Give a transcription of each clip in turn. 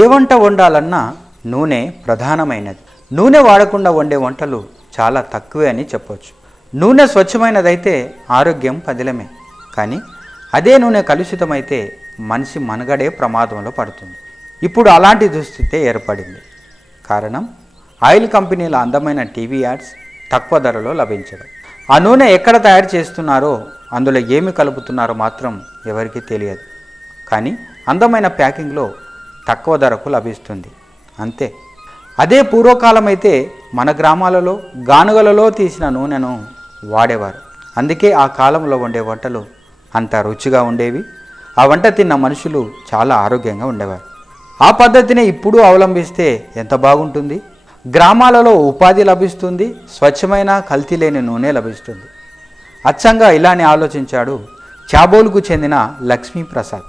ఏ వంట వండాలన్నా నూనె ప్రధానమైనది. నూనె వాడకుండా వండే వంటలు చాలా తక్కువే అని చెప్పొచ్చు. నూనె స్వచ్ఛమైనదైతే ఆరోగ్యం పదిలమే. కానీ అదే నూనె కలుషితమైతే మనిషి మనుగడే ప్రమాదంలో పడుతుంది. ఇప్పుడు అలాంటి దుస్థితే ఏర్పడింది. కారణం ఆయిల్ కంపెనీల అందమైన టీవీ యాడ్స్ తక్కువ ధరలో లభించడం. ఆ నూనె ఎక్కడ తయారు చేస్తున్నారో అందులో ఏమి కలుపుతున్నారో మాత్రం ఎవరికీ తెలియదు. కానీ అందమైన ప్యాకింగ్లో తక్కువ ధరకు లభిస్తుంది. అంతే. అదే పూర్వకాలం అయితే మన గ్రామాలలో గానుగలలో తీసిన నూనెను వాడేవారు. అందుకే ఆ కాలంలో వండే వంటలు అంత రుచిగా ఉండేవి. ఆ వంట తిన్న మనుషులు చాలా ఆరోగ్యంగా ఉండేవారు. ఆ పద్ధతిని ఇప్పుడు అవలంబిస్తే ఎంత బాగుంటుంది? గ్రామాలలో ఉపాధి లభిస్తుంది స్వచ్ఛమైన కల్తీ లేని నూనె లభిస్తుంది. అచ్చంగా ఇలానే ఆలోచించాడు చాబోలుకు చెందిన లక్ష్మీ ప్రసాద్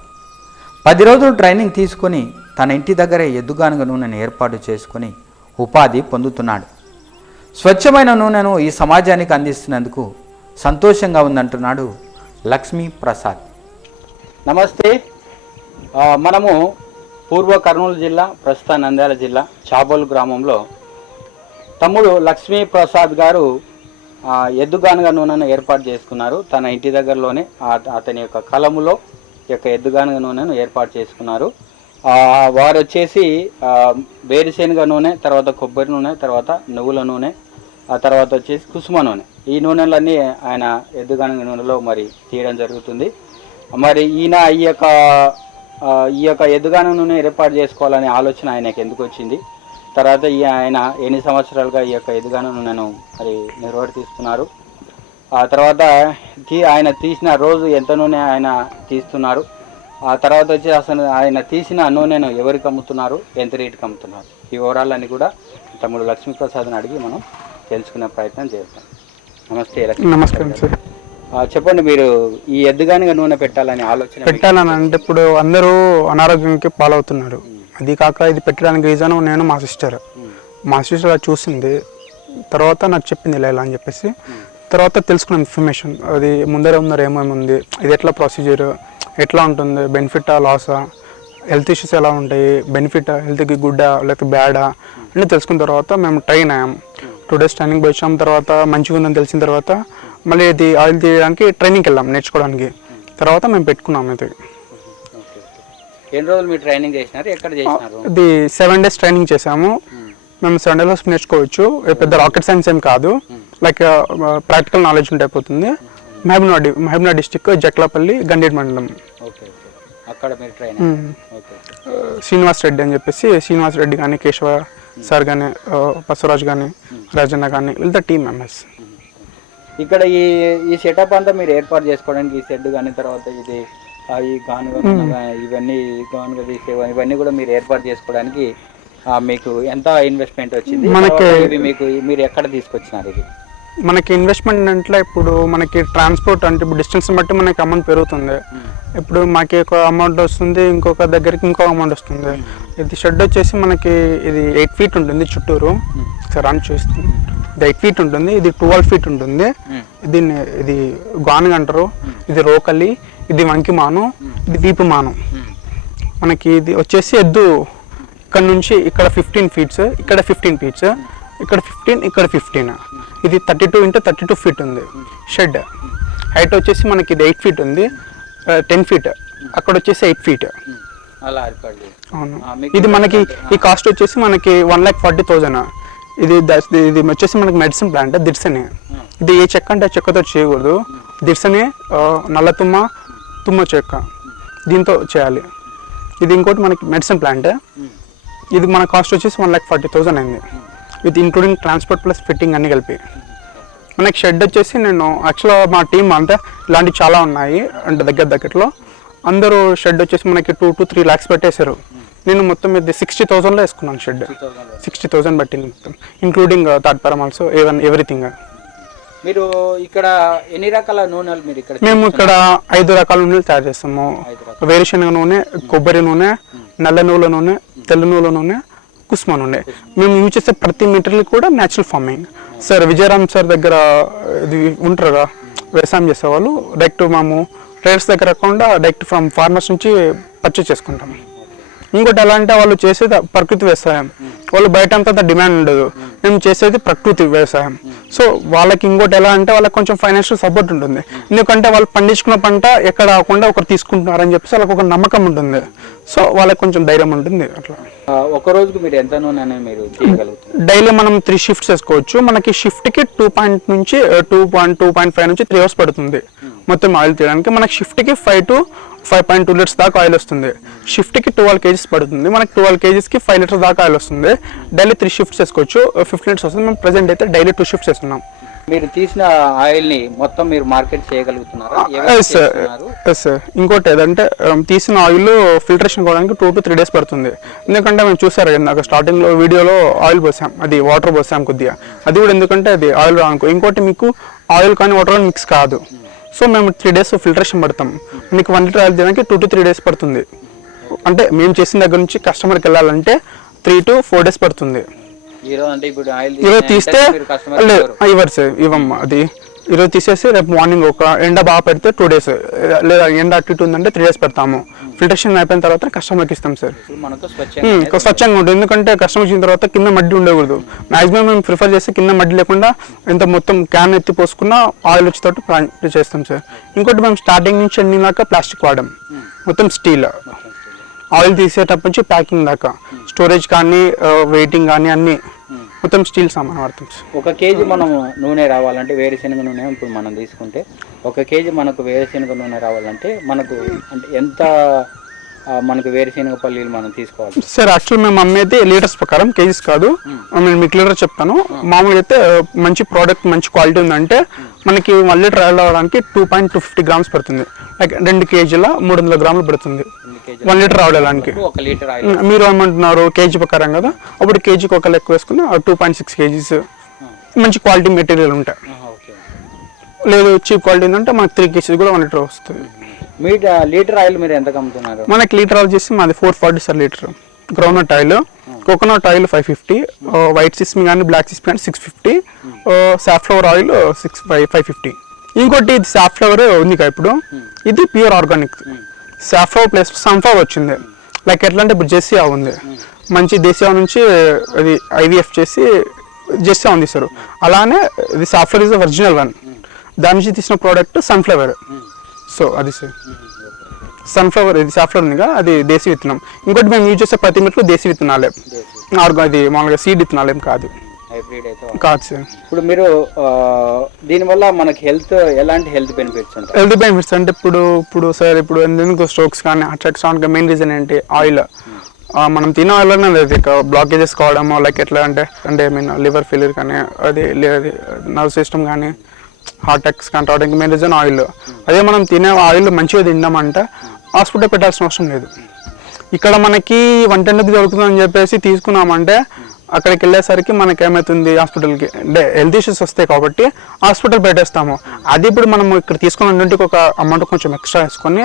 పది రోజులు ట్రైనింగ్ తీసుకొని తన ఇంటి దగ్గరే ఎద్దుగానుగ నూనెను ఏర్పాటు చేసుకొని ఉపాధి పొందుతున్నాడు. స్వచ్ఛమైన నూనెను ఈ సమాజానికి అందిస్తున్నందుకు సంతోషంగా ఉందంటున్నాడు లక్ష్మీ ప్రసాద్. నమస్తే. మనము పూర్వ కర్నూలు జిల్లా ప్రస్తుత నంద్యాల జిల్లా చాబోలు గ్రామంలో తమ్ముడు లక్ష్మీ ప్రసాద్ గారు ఎద్దుగానుగ నూనెను ఏర్పాటు చేసుకున్నారు. తన ఇంటి దగ్గరలోనే అతని యొక్క కలములో యొక్క ఎద్దుగానుగ నూనెను ఏర్పాటు చేసుకున్నారు. వారు వచ్చేసి వేరుశెనగ నూనె తర్వాత కొబ్బరి నూనె తర్వాత నువ్వుల నూనె ఆ తర్వాత వచ్చేసి కుసుమ నూనె. ఈ నూనెలన్నీ ఆయన ఎద్దుగానుగ నూనెలో మరి తీయడం జరుగుతుంది. మరి ఈయన ఈ యొక్క ఈ యొక్క ఎద్దుగానుగ నూనె ఏర్పాటు చేసుకోవాలనే ఆలోచన ఆయనకు ఎందుకు వచ్చింది? తర్వాత ఈ ఆయన ఎన్ని సంవత్సరాలుగా ఈ యొక్క ఎదుగాను నన్ను మరి నిర్వర్తిస్తున్నారు ఆ తర్వాత తీ ఆయన తీసిన రోజు ఎంత నూనె ఆయన తీస్తున్నారు? ఆ తర్వాత వచ్చి అసలు ఆయన తీసిన నూనెను ఎవరికి అమ్ముతున్నారు? ఎంత రేటుకి అమ్ముతున్నారు? ఈ వివరాలన్నీ కూడా తమ్ముడు లక్ష్మీప్రసాద్ని అడిగి మనం తెలుసుకునే ప్రయత్నం చేద్దాం. నమస్తే లక్ష్మీ. నమస్కారం సార్. చెప్పండి మీరు ఈ ఎద్దుగానిగా నూనె పెట్టాలనే ఆలోచన పెట్టాలని అంటే ఇప్పుడు అందరూ అనారోగ్యానికి పాలవుతున్నారు. అది కాక ఇది పెట్టడానికి రీజన్ నేను మా సిస్టర్. మా సిస్టర్ అది చూసింది. తర్వాత నాకు చెప్పింది ఇలా ఇలా అని చెప్పేసి. తర్వాత తెలుసుకున్న ఇన్ఫర్మేషన్. అది ముందర ముందర ఏమేమి ఉంది ఇది ఎట్లా ప్రొసీజర్? ఎట్లా ఉంటుంది? బెనిఫిటా లాసా హెల్త్ ఇష్యూస్ ఎలా ఉంటాయి? బెనిఫిట్ హెల్త్కి గుడ్డా లేకపోతే బ్యాడా అన్నీ తెలుసుకున్న తర్వాత మేము ట్రైన్ అయ్యాం. టూ డేస్ ట్రైనింగ్ వచ్చాం తర్వాత మంచిగా ఉందని తెలిసిన తర్వాత మళ్ళీ ఇది ఆయిల్ తీయడానికి ట్రైనింగ్కి వెళ్ళాం నేర్చుకోవడానికి. తర్వాత మేము పెట్టుకున్నాం ఇది ఓకే, ఓకే. ఎన్ని రోజులు మీరు ట్రైనింగ్ చేసినారు? ఎక్కడ చేసినారు? ఇది సెవెన్ డేస్ ట్రైనింగ్ చేసాము మేము సెవెన్ డేస్ నేర్చుకోవచ్చు. పెద్ద రాకెట్ సైన్స్ ఏం కాదు. లైక్ ప్రాక్టికల్ నాలెడ్జ్ ఉంటే అయిపోతుంది. మహబూబ్నాడ్ మహబూబ్నాడ్ డిస్టిక్ జక్లపల్లి గండేడ్ మండలం. అక్కడ మీరు ట్రైన్ శ్రీనివాస్ రెడ్డి అని చెప్పేసి శ్రీనివాస్ రెడ్డి కానీ కేశవ సార్ కానీ బసవరాజ్ కానీ రాజన్న కానీ వీళ్ళతో టీమ్ మెంబర్స్ ఇక్కడ ఈ ఈ సెటప్ అంతా మీరు ఏర్పాటు చేసుకోవడానికి ఈ షెడ్ కానీ తర్వాత ఇది ఈ గానుగ ఇవన్నీ గానుగ ఇవన్నీ కూడా మీరు ఏర్పాటు చేసుకోవడానికి మీకు ఎంత ఇన్వెస్ట్మెంట్ వచ్చింది? మనకి- మీకు మీరు ఎక్కడ తీసుకొచ్చినారు ఇది? మనకి ఇన్వెస్ట్మెంట్ అంటే ఇప్పుడు మనకి ట్రాన్స్పోర్ట్ అంటే ఇప్పుడు డిస్టెన్స్ బట్టి మనకి అమౌంట్ పెరుగుతుంది. ఇప్పుడు మాకి ఒక అమౌంట్ వస్తుంది ఇంకొక దగ్గరికి ఇంకో అమౌంట్ వస్తుంది. ఇది షెడ్ వచ్చేసి మనకి ఇది ఎయిట్ ఫీట్ ఉంటుంది చుట్టూరు. సరే అని చూస్తుంది ఇది ఎయిట్ ఫీట్ ఉంటుంది ఇది ట్వెల్వ్ ఫీట్ ఉంటుంది. దీన్ని ఇది గానుగ అంటారు. ఇది రోకలి ఇది వంకిమాను ఇది వీపు మాను మనకి ఇది వచ్చేసి ఎద్దు ఇక్కడ నుంచి ఇక్కడ ఫిఫ్టీన్ ఫీట్స్ ఇక్కడ ఫిఫ్టీన్ ఫీట్స్ ఇక్కడ ఫిఫ్టీన్ ఇక్కడ ఫిఫ్టీన్ ఇది thirty two into thirty two feet ఉంది. షెడ్ హైట్ వచ్చేసి మనకి ఇది ఎయిట్ ఫీట్ ఉంది. టెన్ ఫీట్ అక్కడ వచ్చేసి ఎయిట్ ఫీట్ అవును. ఇది మనకి ఈ కాస్ట్ వచ్చేసి మనకి వన్ ల్యాక్ ఫార్టీ థౌజండ్ ఇది ఇది వచ్చేసి మనకి మెడిసిన్ ప్లాంట్ దిడ్సని ఇది ఏ చెక్క అంటే చెక్కతో చేయకూడదు. దిడ్సని ఆ, నల్ల తుమ్మ తుమ్మ చెక్క. దీంతో చేయాలి. ఇది ఇంకోటి మనకి మెడిసిన్ ప్లాంట్ ఇది మన కాస్ట్ వచ్చేసి వన్ ల్యాక్ ఫార్టీ థౌసండ్ అయింది. With including transport plus fitting అన్ని కలిపి. మనకి షెడ్ వచ్చేసి నేను యాక్చువల్గా మా టీం అంతా ఇలాంటివి చాలా ఉన్నాయి అంటే దగ్గర దగ్గరలో. అందరూ షెడ్ వచ్చేసి మనకి టూ టు త్రీ ల్యాక్స్ పెట్టేశారు. నేను మొత్తం ఇది సిక్స్టీ థౌసండ్లో వేసుకున్నాను షెడ్. సిక్స్టీ థౌసండ్ పట్టింది మొత్తం ఇంక్లూడింగ్ థర్డ్ పారామాల్స్ ఏవన్ ఎవ్రీథింగ్ మీరు ఇక్కడ ఎన్ని రకాల నూనెలు మీరు ఇక్కడ మేము ఇక్కడ ఐదు రకాల నూనెలు తయారు చేస్తాము. వేరుశనగ నూనె కొబ్బరి నూనె నల్ల నువ్వుల నూనె తెల్ల నువ్వుల నూనె కుస్మా ఉండే. మేము యూజ్ చేసే ప్రతి మెటీరియల్ కూడా natural farming sir Vijayaram sir దగ్గర ఇది ఉంటారుగా వ్యవసాయం చేసేవాళ్ళు. డైరెక్ట్ మేము ట్రేడర్స్ దగ్గర కాకుండా డైరెక్ట్ ఫ్రమ్ ఫార్మర్స్ నుంచి పర్చేస్ చేసుకుంటాము. ఇంకోటి ఎలా అంటే వాళ్ళు చేసేది ప్రకృతి వ్యవసాయం. వాళ్ళు బయట అంత డిమాండ్ ఉండదు. మేము చేసేది ప్రకృతి వ్యవసాయం. సో వాళ్ళకి ఇంకోటి ఎలా అంటే వాళ్ళకి కొంచెం ఫైనాన్షియల్ సపోర్ట్ ఉంటుంది. ఎందుకంటే వాళ్ళు పండించుకున్న పంట ఎక్కడ రాకుండా ఒకరు తీసుకుంటున్నారని చెప్పేసి వాళ్ళకి ఒక నమ్మకం ఉంటుంది. సో వాళ్ళకి కొంచెం ధైర్యం ఉంటుంది అట్లా. ఒక రోజుకు మీరు ఎంత నూనె మీరు డైలీ మనం త్రీ షిఫ్ట్స్ వేసుకోవచ్చు మనకి షిఫ్ట్కి టూ పాయింట్ నుంచి two point two point five నుంచి త్రీ అవర్స్ పడుతుంది. మొత్తం ఆయిల్ తీయడానికి. మనకి షిఫ్ట్కి five to five point two litres దాకా ఆయిల్ వస్తుంది. షిఫ్ట్కి ట్వెల్వ్ కేజీస్ పడుతుంది. మనకి ట్వెల్వ్ కేజీస్కి ఫైవ్ లీటర్స్ దాకా ఆయిల్ వస్తుంది. డైలీ త్రీ షిఫ్ట్స్ వేసుకోవచ్చు ఫిఫ్టీన్ లీటర్స్ వస్తుంది. మేము ప్రజెంట్ అయితే డైలీ టూ షిఫ్ట్స్ వేస్తున్నాం మీరు తీసిన ఆయిల్ని మొత్తం మీరు మార్కెట్ చేయగలుగుతున్నారా? ఎస్ సార్ చేస్తున్నారు? ఎస్ సార్ ఇంకోటి ఏదంటే um, తీసిన ఆయిల్ ఫిల్టరేషన్ కావడానికి టూ టు త్రీ డేస్ పడుతుంది. ఎందుకంటే మేము చూసారు ఇందాక స్టార్టింగ్లో వీడియోలో ఆయిల్ పోసాం. అది వాటర్ పోసాం కొద్దిగా. అది కూడా ఎందుకంటే అది ఆయిల్ రానుకో. ఇంకోటి మీకు ఆయిల్ కానీ వాటర్ కానీ మిక్స్ కాదు. సో మేము త్రీ డేస్ ఫిల్టరేషన్ పడతాం. మీకు వన్ లీటర్ ఆయిల్ తీయడానికి టూ టు త్రీ డేస్ పడుతుంది. అంటే మేము చేసిన దగ్గర నుంచి కస్టమర్కి వెళ్ళాలంటే త్రీ టు ఫోర్ డేస్ పడుతుంది. ఈరోజు తీస్తే లేదు ఇవ్వరు. సార్ ఇవ్వమ్మ అది. ఈరోజు తీసేసి రేపు మార్నింగ్ ఒక ఎండ బాగా పెడితే టూ డేస్ లేదా ఎండ అటు ఇటు ఉందంటే త్రీ డేస్ పెడతాము. ఫిల్టరేషన్ అయిపోయిన తర్వాత కస్టమర్కి ఇస్తాం సార్. స్వచ్ఛంగా ఉంటుంది ఎందుకంటే కస్టమర్ వచ్చిన తర్వాత కింద మడ్డి ఉండకూడదు. మాక్సిమం మేము ప్రిఫర్ చేస్తే కింద మడ్డి లేకుండా ఇంత మొత్తం క్యాన్ ఎత్తి పోసుకున్న ఆయిల్ వచ్చేటట్టు చేస్తాం సార్. ఇంకోటి మేము స్టార్టింగ్ నుంచి ఎండింగ్ దాకా ప్లాస్టిక్ వాడాం మొత్తం స్టీల్ ఆయిల్ తీసేటప్పటి నుంచి ప్యాకింగ్ దాకా. స్టోరేజ్ కానీ వెయిటింగ్ కానీ అన్ని మొత్తం స్టీల్ సామాన్ వాడతాం సార్. ఒక కేజీ మనం నూనె రావాలంటే వేరుశనగ నూనె ఇప్పుడు మనం తీసుకుంటే ఒక కేజీ మనకు వేరుశనగ నూనె రావాలంటే మనకు అంటే ఎంత మనకు వేరుశనగ పల్లీలు మనం తీసుకోవాలి? సార్ యాక్చువల్ మేము అమ్మేది లీటర్స్ ప్రకారం కేజీస్ కాదు. నేను మీకు లీటర్ చెప్తాను. మామూలుగా అయితే మంచి ప్రోడక్ట్ మంచి క్వాలిటీ ఉందంటే మనకి వన్ లీటర్ ఆయిల్ అవ్వడానికి two point two fifty grams పడుతుంది. లైక్ రెండు కేజీల మూడు వందల గ్రాములు పడుతుంది. వన్ లీటర్ ఆయిల్ అవడానికి ఒక లీటర్ ఆయిల్ మీరు ఏమంటున్నారు కేజీ ప్రకారం కదా? అప్పుడు కేజీకి ఒక లెక్క వేసుకుని టూ పాయింట్ సిక్స్ కేజీస్. మంచి క్వాలిటీ మెటీరియల్ ఉంటాయి. లేదు చీప్ క్వాలిటీ ఉందంటే మనకి త్రీ కేజీస్ కూడా వన్ లీటర్ వస్తుంది. మీ లీటర్ ఆయిల్ మీరు ఎంత అమ్ముతున్నారు మనకి లీటర్ ఆయిల్ చేసి మాది four forty sir litre. Groundnut oil coconut oil five fifty white sesame కానీ బ్లాక్ సిస్మి కానీ six fifty safflower oil six five five fifty ఇంకోటి ఇది సాఫ్లవర్ ఉంది కదా ఇప్పుడు? ఇది pure organic safflower plus sunflower వచ్చింది. లైక్ ఎట్లా అంటే ఇప్పుడు జెస్సీ ఆవు ఉంది. మంచి దేశీ ఆవు నుంచి అది ఐవీఎఫ్ చేసి జెస్సీ ఆవు తీస్తారు అలానే ఇది సాఫ్లవర్ ఇస్ ఒరిజినల్ వన్ దాని నుంచి తీసిన ప్రోడక్ట్ సన్ఫ్లవర్ సో అది సార్. సన్ఫ్లవర్ ఇది సాఫ్ట్వేర్ ఉంది కదా అది దేశీ విత్తనం. ఇంకోటి మేము యూజ్ చేసే ప్రతి మెట్లు దేశీ విత్తనాలే. ఆర్గా ఇది మామూలుగా సీడ్ విత్తనాలు ఏం కాదు. హైబ్రిడ్ అయితే కాదు సార్. ఇప్పుడు మీరు దీనివల్ల మనకి హెల్త్ ఎలాంటి హెల్త్ బెనిఫిట్స్ ఉంటాయి? హెల్త్ బెనిఫిట్స్ అంటే ఇప్పుడు ఇప్పుడు సార్ ఇప్పుడు ఎందుకు స్ట్రోక్స్ కానీ అటాక్స్ కానీ మెయిన్ రీజన్ ఏంటి? ఆయిల్. మనం తినే ఆయిల్లోనే అది బ్లాకేజెస్ కావడము లైక్ ఎట్లా అంటే అంటే ఐ మీన్ లివర్ ఫెయిల్యూర్ కానీ అది నర్వ్ సిస్టమ్ కానీ హార్ట్ అటాక్స్ కానీ రావడానికి మెయిన్ రీజన్ ఆయిల్. అదే మనం తినే ఆయిల్ మంచిగా తిందామంటే హాస్పిటల్ పెట్టాల్సిన అవసరం లేదు. ఇక్కడ మనకి వన్ టెన్కి దొరుకుతుందని చెప్పేసి తీసుకున్నామంటే అక్కడికి వెళ్ళేసరికి మనకి ఏమవుతుంది హాస్పిటల్కి? అంటే హెల్త్ ఇష్యూస్ వస్తాయి కాబట్టి హాస్పిటల్ పెట్టేస్తాము. అది ఇప్పుడు మనం ఇక్కడ తీసుకున్న ఒక అమౌంట్ కొంచెం ఎక్స్ట్రా వేసుకొని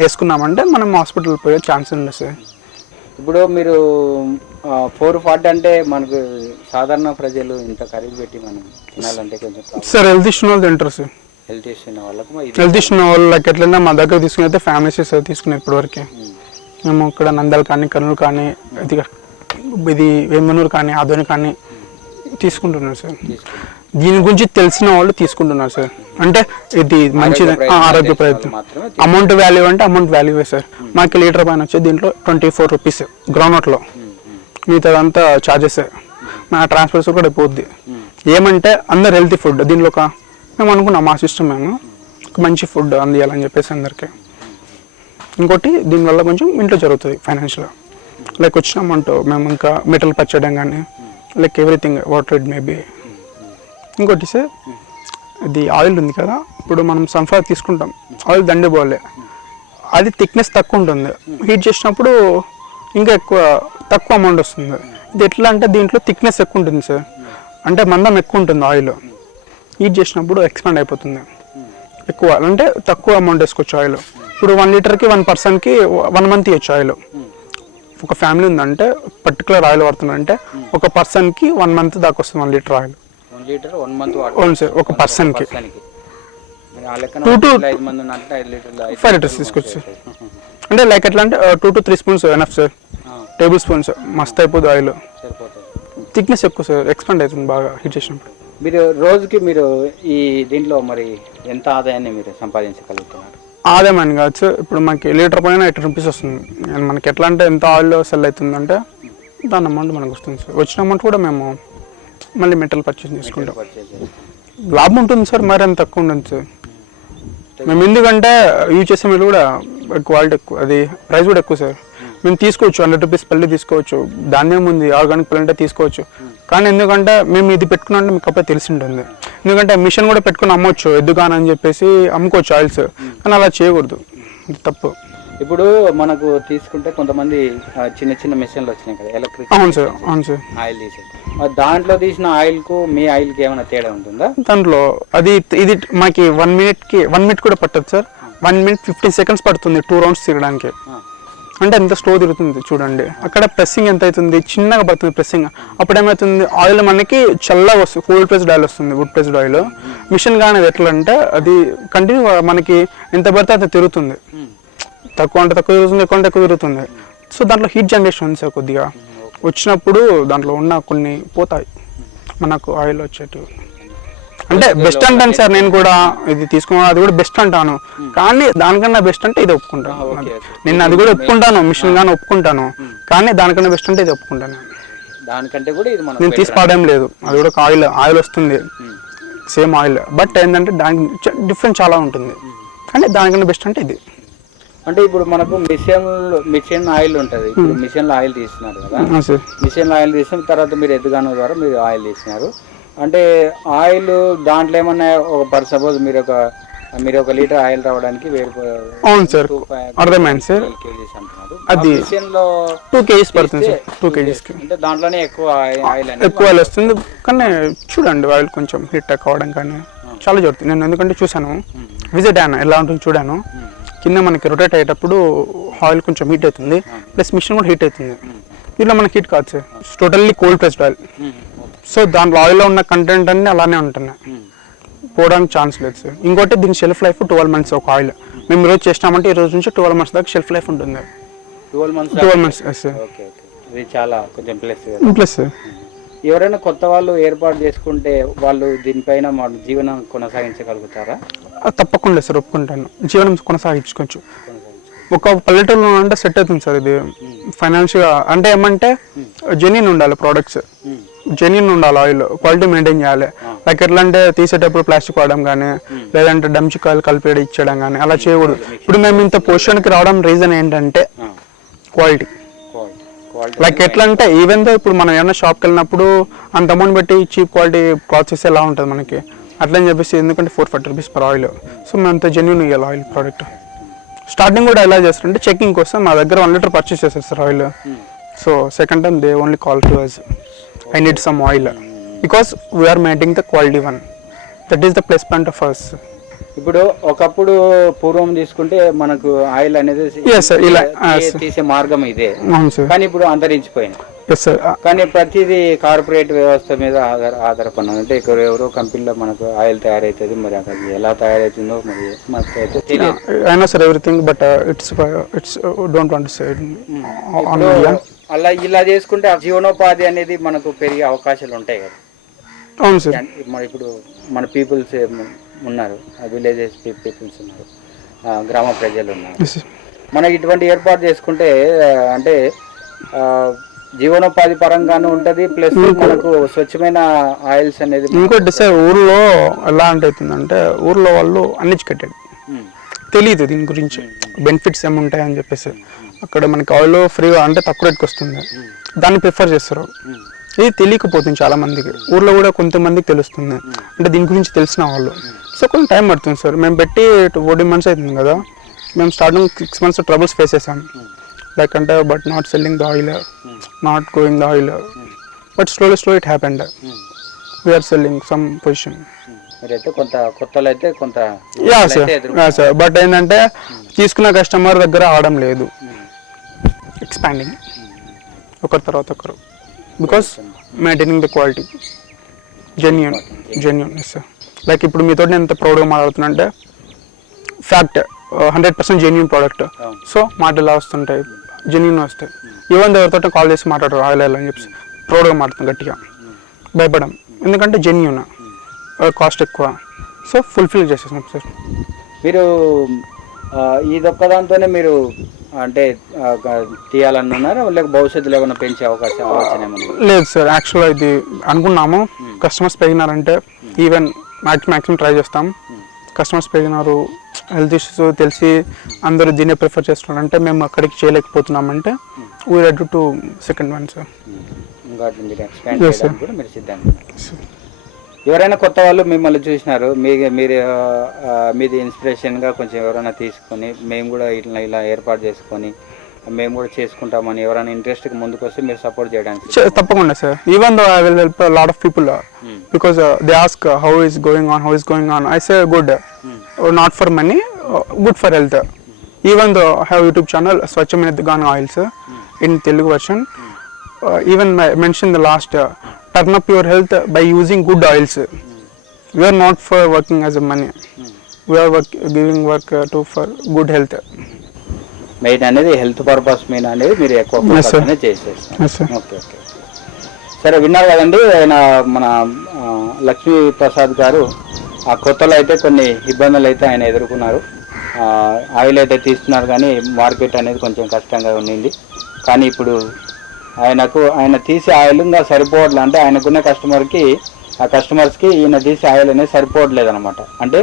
వేసుకున్నామంటే మనం హాస్పిటల్ పోయే ఛాన్స్ ఉంది సార్. ఇప్పుడు మీరు ఫోర్ ఫార్టీ అంటే మనకు సాధారణ ప్రజలు ఇంత ఖరీదు పెట్టి మనం తినాలంటే కొంచెం సార్ హెల్త్ ఇష్యూ వాళ్ళు తింటారు సార్. హెల్త్ ఇష్యూ ఉన్న వాళ్ళకు హెల్త్ ఇష్యూ ఉన్న వాళ్ళకి ఎట్లన్నా మా దగ్గర తీసుకుని అయితే ఫ్యామిలీస్ తీసుకుని ఇప్పటివరకు. మేము ఇక్కడ నందల్ కానీ కర్నూలు కానీ ఇది ఇది వేమనూరు కానీ ఆదోని కానీ తీసుకుంటున్నారు సార్. దీని గురించి తెలిసిన వాళ్ళు తీసుకుంటున్నారు సార్. అంటే ఇది మంచి ఆరోగ్య ప్రయత్నం. అమౌంట్ వాల్యూ అంటే అమౌంట్ వాల్యూ సార్. మాకు లీటర్ పైన వచ్చే దీంట్లో ట్వంటీ ఫోర్ రూపీస్ గ్రౌండ్నట్లో మిగతాదంతా చార్జెస్ మన ట్రాన్స్పోర్ట్స్ కూడా పోద్ది. ఏమంటే అందరు హెల్తీ ఫుడ్ దీనిలో ఒక మేము అనుకున్నాం మా సిస్టమ్ మేము ఒక మంచి ఫుడ్ అందియాలని చెప్పేసి అందరికీ. ఇంకోటి దీనివల్ల కొంచెం ఇంట్లో జరుగుతుంది ఫైనాన్షియల్గా లైక్ వచ్చినామంటూ మేము ఇంకా మెటల్ పచ్చడం కానీ like everything water it maybe ఇంకోటి సార్ ఇది ఆయిల్ ఉంది కదా ఇప్పుడు మనం సన్ఫ్లవర్ తీసుకుంటాం ఆయిల్ దండి పోలే అది థిక్నెస్ తక్కువ ఉంటుంది. హీట్ చేసినప్పుడు ఇంకా ఎక్కువ తక్కువ అమౌంట్ వస్తుంది. ఇది ఎట్లా అంటే దీంట్లో థిక్నెస్ ఎక్కువ ఉంటుంది సార్. అంటే మందం ఎక్కువ ఉంటుంది ఆయిల్ హీట్ చేసినప్పుడు ఎక్స్పాండ్ అయిపోతుంది. ఎక్కువ అంటే తక్కువ అమౌంట్ వేసుకోవచ్చు ఆయిల్ ఇప్పుడు వన్ లీటర్కి వన్ పర్సన్కి వన్ మంత్ ఇవ్వచ్చు ఆయిల్ ఒక ఫ్యామిలీ ఉందంటే పర్టికులర్ ఆయిల్ పడుతుందంటే ఒక పర్సన్కి వన్ మంత్ దాకా వస్తుంది one litre oil one litre one month అవును సార్ ఒక పర్సన్కి లీటర్లు ఐదు ఫైవ్ లీటర్స్ తీసుకోవచ్చు సార్ అంటే లైక్ ఎట్లా అంటే two to three spoons enough sir table spoons మస్త్ అయిపోతుంది ఆయిల్ థిక్నెస్ ఎక్కువ సార్ ఎక్స్పాండ్ అవుతుంది బాగా హీట్ చేసినప్పుడు. మీరు రోజుకి మీరు ఈ దీంట్లో మరి ఎంత ఆదాయాన్ని మీరు సంపాదించగలుగుతున్నారు? ఆదాయం అని కాదు సార్ ఇప్పుడు మనకి లీటర్ పైన ఎయిటీ రూపీస్ వస్తుంది. And మనకి ఎట్లా అంటే ఎంత ఆయిల్ సెల్ అవుతుందంటే దాని అమౌంట్ మనకు వస్తుంది. సార్ వచ్చిన అమౌంట్ కూడా మేము మళ్ళీ మెటల్ పర్చేస్ చేసుకుంటాం. లాభం ఉంటుంది సార్ మరి అంత తక్కువ ఉండదు సార్. మేము ఎందుకంటే యూజ్ చేసే మీద కూడా క్వాలిటీ ఎక్కువ అది ప్రైస్ కూడా ఎక్కువ సార్. మేము తీసుకోవచ్చు హండ్రెడ్ రూపీస్ పల్లి తీసుకోవచ్చు ధాన్యం ఉంది ఆర్గానిక్ పల్లి అంటే తీసుకోవచ్చు. కానీ ఎందుకంటే మేము ఇది పెట్టుకున్నాం అంటే మీకు అప్పుడే తెలిసి ఉంటుంది ఎందుకంటే మిషన్ కూడా పెట్టుకుని అమ్మొచ్చు ఎద్దుగాని అని చెప్పేసి అమ్ముకోవచ్చు ఆయిల్స్ కానీ అలా చేయకూడదు. తప్పు. ఇప్పుడు మనకు తీసుకుంటే కొంతమంది చిన్న చిన్న మిషన్లు వచ్చినాయి కదా ఎలక్ట్రిక్ అవును సార్ అవును సార్. ఆయిల్ తీసే మరి దాంట్లో తీసిన ఆయిల్కు మీ ఆయిల్కి ఏమైనా తేడా ఉంటుందా? దాంట్లో అది ఇది మనకి వన్ మినిట్కి వన్ మినిట్ కూడా పట్టదు sir. One minute fifteen seconds పడుతుంది టూ రౌండ్స్ తిరగడానికి. అంటే ఎంత స్లో తిరుగుతుంది చూడండి. అక్కడ ప్రెస్సింగ్ ఎంత అవుతుంది చిన్నగా పడుతుంది ప్రెస్సింగ్ అప్పుడు ఏమవుతుంది? ఆయిల్ మనకి చల్లగా వస్తుంది. కోల్డ్ ప్రెస్డ్ ఆయిల్ వస్తుంది వుడ్ ప్రెస్డ్ ఆయిల్ మిషన్ కానీ అది ఎట్లా అంటే అది కంటిన్యూ మనకి ఎంత పడితే అంత తిరుగుతుంది. తక్కువ అంటే తక్కువ తిరుగుతుంది ఎక్కువ అంటే ఎక్కువ తిరుగుతుంది. సో దాంట్లో హీట్ జనరేషన్ ఉంది సార్ కొద్దిగా. వచ్చినప్పుడు దాంట్లో ఉన్న కొన్ని పోతాయి. మనకు ఆయిల్ వచ్చేటివి. అంటే బెస్ట్ అంటాను సార్ నేను కూడా ఇది తీసుకున్నా అది కూడా బెస్ట్ అంటాను. కానీ దానికన్నా బెస్ట్ అంటే ఇది ఒప్పుకుంటాను. ఓకే. నేను అది కూడా ఒప్పుకుంటాను మిషన్ కానీ ఒప్పుకుంటాను. కానీ దానికన్నా బెస్ట్ అంటే ఇది ఒప్పుకుంటాను. దానికంటే కూడా ఇది మనం నేను తీసి పాడేం లేదు. అది కూడా ఆయిల్ ఆయిల్ వస్తుంది. సేమ్ ఆయిల్ బట్ ఏంటంటే దానికి డిఫరెంట్ చాలా ఉంటుంది. కానీ దానికన్నా బెస్ట్ అంటే ఇది. అంటే ఇప్పుడు మనకు మిషన్ మిషన్ ఆయిల్ ఉంటుంది. ఇప్పుడు మిషన్లో ఆయిల్ తీస్తున్నారు కదా. ఆ, సార్ మిషన్ ఆయిల్ తీసిన తర్వాత మీరు ఎద్దుగాను ద్వారా మీరు ఆయిల్ తీసినారు. అంటే ఆయిల్ దాంట్లో ఏమన్నా ఒక పర్ సపోజ్ మీరు ఒక మీరు ఒక లీటర్ ఆయిల్ రావడానికి అవును సార్. అర్థమైంది సార్. కేజీస్ అది- టూ కేజీస్ పడుతుంది సార్. టూ కేజీస్కి అంటే దాంట్లోనే ఎక్కువ ఆయి- ఆయిల్ ఎక్కువ ఆయిల్ వస్తుంది. కానీ చూడండి ఆయిల్ కొంచెం హీట్ కావడం కానీ చాలా జరుగుతుంది. నేను ఎందుకంటే చూసాను విజిట్ అయ్యాను. ఎలా ఉంటుంది చూడాను. కింద మనకి రొటేట్ అయ్యేటప్పుడు ఆయిల్ కొంచెం హీట్ అవుతుంది. ప్లస్ మిషన్ కూడా హీట్ అవుతుంది. దీంట్లో మనకి హీట్ కాదు sir. Totally cold pressed oil so దాంట్లో ఆయిల్లో ఉన్న కంటెంట్ అన్ని అలానే ఉంటున్నాయి. ఉమ్, పోవడానికి ఛాన్స్ లేదు సార్ ఇంకోటి దీని షెల్ఫ్ లైఫ్ ట్వెల్వ్ మంత్స్ ఒక ఆయిల్ మేము ఈరోజు చేసినామంటే ఈ రోజు నుంచి ట్వెల్వ్ మంత్స్ దాకా షెల్ఫ్ లైఫ్ ఉంటుంది. 12 months twelve months sir okay okay ఇది చాలా కొంచెం ప్లస్ ప్లస్ సార్ ఎవరైనా కొత్త వాళ్ళు ఏర్పాటు చేసుకుంటే వాళ్ళు దీనిపైన మన జీవనం కొనసాగించగలుగుతారా? తప్పకుండా సార్ ఒప్పుకుంటాను. జీవనం కొనసాగించుకోవచ్చు. ఒక పల్లెటూరులో అంటే సెట్ అవుతుంది సార్ ఇది. ఫైనాన్షియల్ అంటే ఏమంటే జెన్యున్ ఉండాలి ప్రోడక్ట్స్ జెన్యున్ ఉండాలి ఆయిల్ క్వాలిటీ మెయింటైన్ చేయాలి. లైక్ ఎట్లా అంటే తీసేటప్పుడు ప్లాస్టిక్ వాడడం కానీ లేదంటే డంచికాయలు కలిపి ఇచ్చడం కానీ అలా చేయకూడదు. ఇప్పుడు మేము ఇంత పొజిషన్కి రావడం రీజన్ ఏంటంటే క్వాలిటీ లైక్ ఎట్లా అంటే ఈవెన్ దో ఇప్పుడు మనం ఏమైనా షాప్కి వెళ్ళినప్పుడు అంత అమౌంట్ పెట్టి చీప్ క్వాలిటీ ఇస్తే ఎలా ఉంటుంది మనకి? అట్లా అని చెప్పేసి ఎందుకంటే four forty rupees per oil so మేము అంత జెన్యున్ ఇవ్వాలి ఆయిల్ ప్రోడక్ట్ స్టార్టింగ్ కూడా ఎలా చేస్తారంటే చెకింగ్ కోసం మా దగ్గర వన్ లీటర్ పర్చేస్ చేస్తారు sir oil so second time they only call to us I need some oil because we're maintaining the quality one that is the plus point of us ఇప్పుడు ఒకప్పుడు పూర్వం తీసుకుంటే మనకు oil అనేది. ఇలా. తీసే మార్గం ఇదే. అవును సార్ కానీ ఇప్పుడు అంతరించిపోయింది. ఎస్ సార్ కానీ ప్రతిదీ కార్పొరేట్ వ్యవస్థ మీద ఆధార అంటే ఇక్కడ ఎవరో కంపెనీలో మనకు ఆయిల్ తయారవుతుంది మరి అది ఎలా తయారవుతుందో మరి మనకు అయితే తెలియదు. I know sir everything but it's it's don't want say on ఇప్పుడు మీడియా అలా ఇలా చేసుకుంటే జీవనోపాధి అనేది మనకు పెరిగే అవకాశాలు ఉంటాయి కదా. అవును సార్ మన ఇప్పుడు మన పీపుల్స్ ఉన్నారు విలేజెస్ పీపుల్స్ ఉన్నారు గ్రామ ప్రజలు ఉన్నారు. మనకి ఇటువంటి ఏర్పాటు చేసుకుంటే అంటే జీవనోపాధి పరంగాను ఉంటది ప్లస్ మనకు స్వచ్ఛమైన ఆయిల్స్ అనేది ఇంకోటి సార్ ఊర్లో ఎలా అంటే అవుతుందంటే ఊర్లో వాళ్ళు అన్ఎడ్యుకేటెడ్ తెలియదు దీని గురించి. బెనిఫిట్స్ ఏముంటాయని చెప్పేసి. అక్కడ మనకి ఆయిల్ ఫ్రీగా అంటే తక్కువ రేట్కి వస్తుంది. దాన్ని ప్రిఫర్ చేస్తారు. ఇది తెలియకపోతుంది చాలా మందికి ఊర్లో కూడా కొంతమందికి తెలుస్తుంది. అంటే దీని గురించి తెలిసిన వాళ్ళు. సో కొంచెం టైం పడుతుంది సార్. మేము పెట్టి ఫోర్టీన్ మంత్స్ అవుతుంది కదా. మేము starting six months troubles face చేసాం లైక్ అంటే but not selling the oil not going the oil but slowly slow it happened we're selling some position మీరైతే కొంత కొత్తలో అయితే కొంత యా సార్ ఎదుర్కొన్నారు. సార్ బట్ ఏంటంటే తీసుకున్న కస్టమర్ దగ్గర ఆడడం లేదు. ఎక్స్పాండింగ్ ఒకరి తర్వాత ఒకరు. Because maintaining the quality genuine genuine yes sir like ఇప్పుడు మీతో నేను ఎంత ప్రౌడ్గా మాట్లాడుతున్నా అంటే fact hundred percent genuine product. So మాటలు వస్తుంటాయి. జెన్యున్ వస్తాయి ఈవెన్ ఎవరితో కాల్ చేసి మాట్లాడరు ఆయిల్ అని చెప్పి ప్రౌడ్గా మాట్లాడుతాం గట్టిగా. భయపడం. ఎందుకంటే జెన్యున్ కాస్ట్ ఎక్కువ. సో ఫుల్ఫిల్ చేసేసాం సార్ మీరు ఆ, ఇదొక్క దాంతోనే మీరు అంటే తీయాలనున్నారా? లేక భవిష్యత్తులో ఏమైనా పెంచే అవకాశం ఆలోచన? లేదు సార్ యాక్చువల్గా ఇది అనుకున్నాము. కస్టమర్స్ పెరిగినారంటే ఈవెన్ మ్యాక్స్ మ్యాక్సిమం ట్రై చేస్తాం. కస్టమర్స్ పెరిగినారు హెల్త్ ఇష్యూస్ తెలిసి అందరూ దీన్నే ప్రిఫర్ చేస్తున్నారంటే మేము అక్కడికి చేయలేకపోతున్నామంటే we red to second one sir. ఎవరైనా కొత్త వాళ్ళు మిమ్మల్ని చూసినారు మీ మీరు మీది ఇన్స్పిరేషన్గా కొంచెం ఎవరైనా తీసుకొని మేము కూడా ఇట్లా ఇలా ఏర్పాటు చేసుకొని మేము కూడా చేసుకుంటామని ఎవరైనా ఇంట్రెస్ట్కి ముందుకు వస్తే మీరు సపోర్ట్ చేయడానికి తప్పకుండా sir even though I will help lot of people. Because they ask how is going on how is going on I say good not for money good for health even though have YouTube channel స్వచ్ఛమైన gone oils in Telugu version even mention the last turn up your health by using good oils we are not for working as a money we are work giving work to for good health main అనేది health purpose main అనేది మీరు ఎక్కువ. అనేది చేసేస్తారు. Okay okay. సరే విన్నారు కదండి ఆయన మన లక్ష్మీ ప్రసాద్ గారు ఆ కొత్తలో అయితే కొన్ని ఇబ్బందులు అయితే ఆయన ఎదుర్కొన్నారు. ఆయిల్ అయితే తీస్తున్నారు కానీ మార్కెట్ అనేది కొంచెం కష్టంగా ఉండింది. కానీ ఇప్పుడు ఆయనకు ఆయన తీసే ఆయిల్ ఇంకా సరిపోవట్లేదు అంటే ఆయనకున్న కస్టమర్కి ఆ కస్టమర్స్కి ఈయన తీసే ఆయిల్ అనేది సరిపోవట్లేదు అనమాట అంటే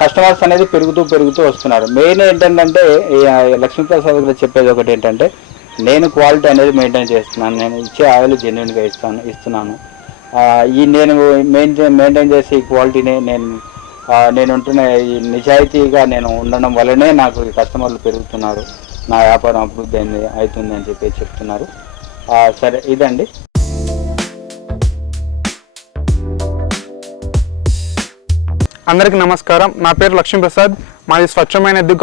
కస్టమర్స్ అనేది పెరుగుతూ పెరుగుతూ వస్తున్నారు. మెయిన్ ఏంటంటే లక్ష్మీప్రసాద్ గారు చెప్పేది ఒకటి ఏంటంటే నేను క్వాలిటీ అనేది మెయింటైన్ చేస్తున్నాను. నేను ఇచ్చే ఆయిల్ జెన్యున్గా ఇస్తాను ఇస్తున్నాను. ఈ నేను మెయింటైన్ మెయింటైన్ చేసే ఈ క్వాలిటీని నేను నేను ఉంటున్న ఈ నిజాయితీగా నేను ఉండడం వల్లనే నాకు ఈ కస్టమర్లు పెరుగుతున్నారు. నా వ్యాపారం అభివృద్ధి అయింది అవుతుంది అని చెప్పి చెప్తున్నారు. సరే ఇదండి. అందరికీ నమస్కారం. నా పేరు లక్ష్మీప్రసాద్. మాది స్వచ్ఛమైన ఎద్దు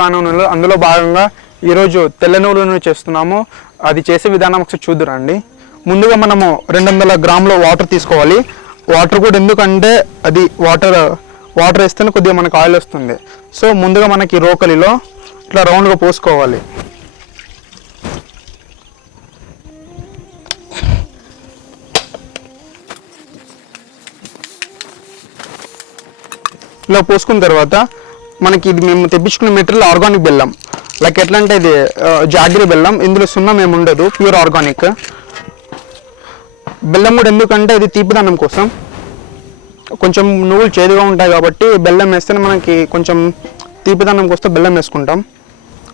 అందులో భాగంగా ఈరోజు తెల్లనూనె చేస్తున్నాము. అది చేసే విధానం ఒకసారి చూద్దురండి. ముందుగా మనము రెండు వందల గ్రాముల వాటర్ తీసుకోవాలి. వాటర్ కూడా ఎందుకంటే అది వాటర్ వాటర్ వేస్తేనే కొద్దిగా మనకు ఆయిల్ వస్తుంది. సో ముందుగా మనకి రోకలిలో ఇట్లా రౌండ్గా పోసుకోవాలి. ఇలా పోసుకున్న తర్వాత మనకి ఇది మేము తెప్పించుకున్న మెటీరియల్ ఆర్గానిక్ బెల్లం. లైక్ ఎట్లా అంటే ఇది ఆ, బెల్లం. ఇందులో సున్నం ఏమి ఉండదు ప్యూర్ ఆర్గానిక్. బెల్లం కూడా ఎందుకంటే ఇది తీపిదనం కోసం. కొంచెం నువ్వులు చేదుగా ఉంటాయి కాబట్టి బెల్లం వేస్తేనే మనకి కొంచెం తీపిదనం కోసం బెల్లం వేసుకుంటాం.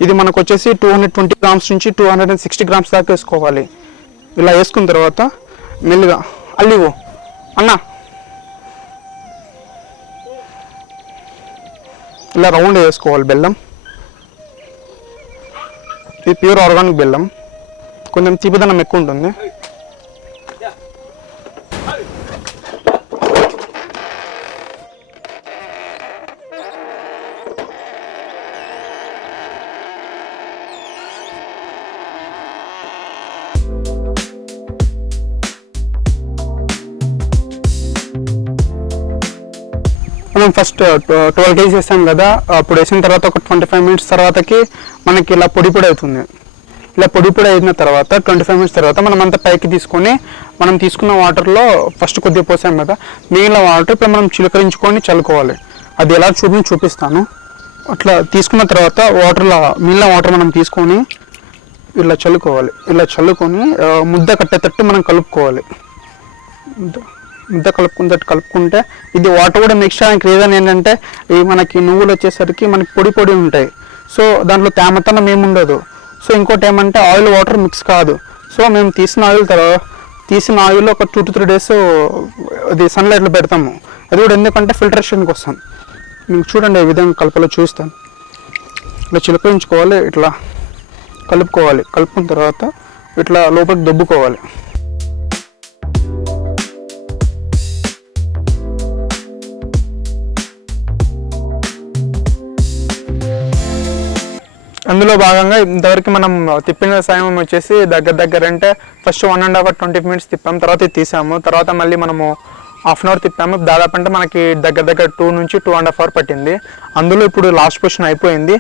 ఇది మనకు వచ్చేసి టూ హండ్రెడ్ ట్వంటీ గ్రామ్స్ నుంచి two hundred and sixty grams దాకా వేసుకోవాలి. ఇలా వేసుకున్న తర్వాత మెల్లిగా అల్లివు అన్నా ఇలా రౌండ్ వేసుకోవాలి బెల్లం. ఇది ప్యూర్ ఆర్గానిక్ బెల్లం. కొంచెం తీపిదనం ఎక్కువ ఉంటుంది. మనం ఫస్ట్ ట్వెల్వ్ కేజీ వేసాం కదా అప్పుడు వేసిన తర్వాత ఒక ట్వంటీ ఫైవ్ మినిట్స్ తర్వాతకి మనకి ఇలా పొడి పొడి అవుతుంది. ఇలా పొడి పొడి అయిన తర్వాత ట్వంటీ ఫైవ్ మినిట్స్ తర్వాత మనం అంతా పైకి తీసుకొని మనం తీసుకున్న వాటర్లో ఫస్ట్ కొద్దిగా పోసాం కదా మిగిలిన వాటర్ ఇప్పుడు మనం చిలకరించుకొని చల్లుకోవాలి. అది ఎలా చూపి చూపిస్తాను. అట్లా తీసుకున్న తర్వాత వాటర్లో మిగిలిన వాటర్ మనం తీసుకొని ఇలా చల్లుకోవాలి. ఇలా చల్లుకొని ముద్ద కట్టేటట్టు మనం కలుపుకోవాలి. ముద్ద ఇంత కలుపుకున్నట్టు కలుపుకుంటే ఇది వాటర్ కూడా మిక్స్ చేయడానికి రీజన్ ఏంటంటే ఇవి మనకి నువ్వులు వచ్చేసరికి మనకి పొడి పొడి ఉంటాయి. సో దాంట్లో తేమతనం ఏముండదు ఉండదు. సో ఇంకోటి ఏమంటే ఆయిల్ వాటర్ మిక్స్ కాదు. సో మేము తీసిన ఆయిల్ తర్వాత తీసిన ఆయిల్ ఒక టూ టు త్రీ డేస్ అది సన్లైట్లో పెడతాము. అది కూడా ఎందుకంటే ఫిల్టరేషన్ కోసం. మీకు చూడండి ఏ విధంగా కలపలో చూస్తాను. ఇట్లా చిలకరించుకోవాలి ఇట్లా కలుపుకోవాలి. కలుపుకున్న తర్వాత ఇట్లా లోపలికి దొబ్బుకోవాలి. అందులో భాగంగా ఇంతవరకు మనం తిప్పిన సమయం వచ్చేసి దగ్గర దగ్గర అంటే first one and hour twenty minutes తిప్పాము తర్వాత ఇది తీసాము తర్వాత మళ్ళీ మనము హాఫ్ అన్ అవర్ తిప్పాము. దాదాపు అంటే మనకి దగ్గర దగ్గర టూ నుంచి టూ అండ్ హాఫ్ అవర్ పట్టింది. అందులో ఇప్పుడు లాస్ట్ పొజిషన్ అయిపోయింది.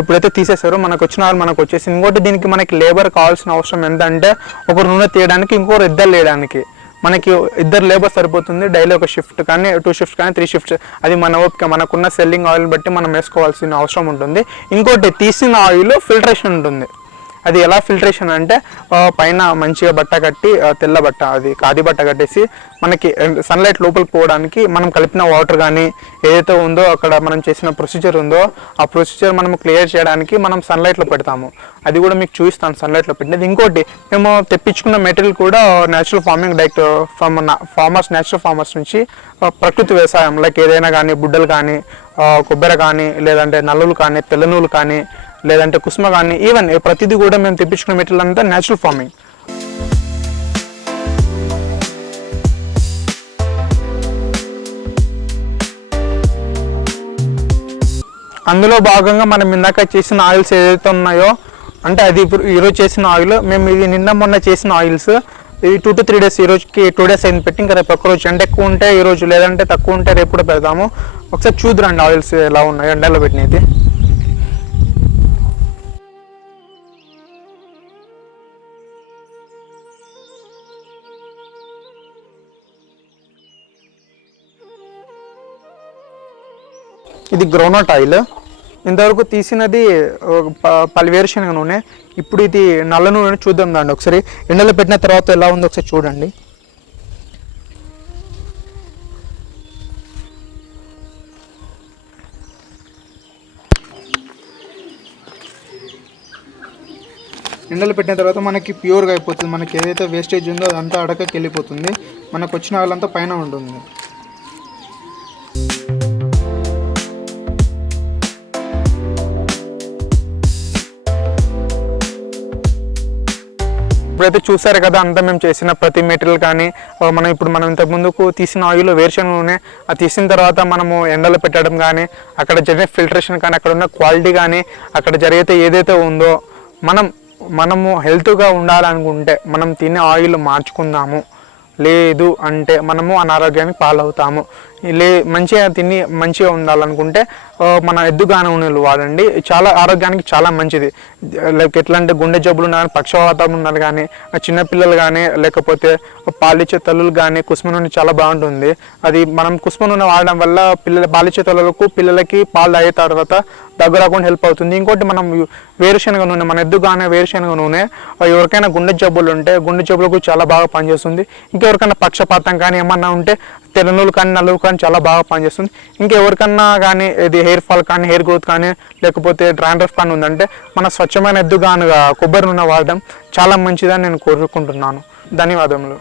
ఇప్పుడైతే తీసేశారు. మనకు వచ్చిన వాళ్ళు మనకు వచ్చేసి ఇంకోటి దీనికి మనకి లేబర్ కావాల్సిన అవసరం ఎంత అంటే ఒకరు నూనె తీయడానికి ఇంకొకరు ఇద్దరు లేయడానికి మనకి ఇద్దరు లేబర్ సరిపోతుంది డైలీ ఒక షిఫ్ట్ కానీ టూ షిఫ్ట్ కానీ త్రీ షిఫ్ట్స్ అది మన ఓపిక మనకున్న సెల్లింగ్ ఆయిల్ బట్టి మనం వేసుకోవాల్సిన అవసరం ఉంటుంది. ఇంకోటి తీసిన ఆయిల్ ఫిల్టరేషన్ ఉంటుంది. అది ఎలా ఫిల్టరేషన్ అంటే పైన మంచిగా బట్ట కట్టి తెల్ల బట్ట అది కాది బట్ట కట్టేసి మనకి సన్లైట్ లోపలికి పోవడానికి మనం కలిపిన వాటర్ కానీ ఏదైతే ఉందో అక్కడ మనం చేసిన ప్రొసీజర్ ఉందో ఆ ప్రొసీజర్ మనం క్లియర్ చేయడానికి మనం సన్లైట్లో పెడతాము. అది కూడా మీకు చూపిస్తాను సన్లైట్లో పెట్టినది. ఇంకోటి మేము తెప్పించుకున్న మెటీరియల్ కూడా natural farming direct from farmers natural farmers నుంచి ప్రకృతి వ్యవసాయం లైక్ ఏదైనా కానీ బుడ్డలు కానీ కొబ్బరి కానీ లేదంటే నల్లులు కానీ తెల్లనూలు కానీ లేదంటే కుసుమ కానీ ఈవెన్ ప్రతిదీ కూడా మేము తెప్పించుకున్న మెటీరియల్ అంతా న్యాచురల్ ఫార్మింగ్ అందులో భాగంగా మనం ఇందాక చేసిన ఆయిల్స్ ఏదైతే ఉన్నాయో అంటే అది ఇప్పుడు ఈరోజు చేసిన ఆయిల్ మేము ఇది నిన్న మొన్న చేసిన ఆయిల్స్ ఇవి టూ టు త్రీ డేస్ ఈ రోజుకి టూ డేస్ అయింది పెట్టి ఇంకా రేపు ఒక్కరోజు ఎండ ఎక్కువ ఉంటే ఈరోజు లేదంటే తక్కువ ఉంటే రేపు కూడా పెడతాము ఒకసారి చూద్దురండి ఆయిల్స్ ఎలా ఉన్నాయో ఎండలో పెట్టినది ఇది గ్రౌనట్ ఆయిల్ ఇంతవరకు తీసినది ప- పలు వేరుశనగ నూనె. ఇప్పుడు ఇది నల్ల నూనె చూద్దాం దాండి ఒకసారి. ఎండలో పెట్టిన తర్వాత ఎలా ఉందో ఒకసారి చూడండి. ఎండలు పెట్టిన తర్వాత మనకి ప్యూర్గా అయిపోతుంది. మనకి ఏదైతే వేస్టేజ్ ఉందో అదంతా అడకకి వెళ్ళిపోతుంది మనకు వచ్చిన వాళ్ళంతా పైన ఉంటుంది ఇప్పుడైతే చూసారు కదా అంతా మేము చేసిన ప్రతి మెటీరియల్ కానీ మనం ఇప్పుడు మనం ఇంతకు ముందుకు తీసిన ఆయిల్ వేరుశనగ నూనె అది తీసిన తర్వాత మనము ఎండలో పెట్టడం కానీ అక్కడ జరిగే ఫిల్టరేషన్ కానీ అక్కడ ఉన్న క్వాలిటీ కానీ అక్కడ జరిగితే ఏదైతే ఉందో మనం మనము హెల్త్గా ఉండాలనుకుంటే మనం తినే ఆయిల్ మార్చుకుందాము. లేదు అంటే మనము అనారోగ్యానికి పాలవుతాము. లే మంచిగా తిని మంచిగా ఉండాలనుకుంటే మన ఎద్దుగాన నూనెలు వాడండి. చాలా ఆరోగ్యానికి చాలా మంచిది. లైక్ ఎట్లా అంటే గుండె జబ్బులు ఉన్నా కానీ పక్షవాతం ఉన్నారు కానీ చిన్నపిల్లలు కానీ లేకపోతే పాలిచ్చే తల్లులు కానీ కుసుమ నూనె చాలా బాగుంటుంది. అది మనం కుసుమ నూనె వాడడం వల్ల పిల్లల పాలిచ్చే తల్లులకు పిల్లలకి పాలు అయ్యే తర్వాత దగ్గర రాకుండా హెల్ప్ అవుతుంది. ఇంకోటి మనం వేరుశనగ నూనె మన ఎద్దుగానే వేరుశనగ నూనె ఎవరికైనా గుండె జబ్బులు ఉంటే గుండె జబ్బులకు చాలా బాగా పనిచేస్తుంది. ఇంకెవరికైనా పక్షపాతం కానీ ఏమన్నా ఉంటే తెల్లనూలు కానీ నలుగు కానీ చాలా బాగా పనిచేస్తుంది. ఇంకెవరికన్నా కానీ ఇది హెయిర్ ఫాల్ కానీ హెయిర్ గ్రోత్ కానీ లేకపోతే డ్రాండ్రఫ్ కానీ ఉందంటే మన స్వచ్ఛమైన ఎద్దుగానుగా కొబ్బరి నూనె వాడడం చాలా మంచిదని నేను కోరుకుంటున్నాను. ధన్యవాదములు.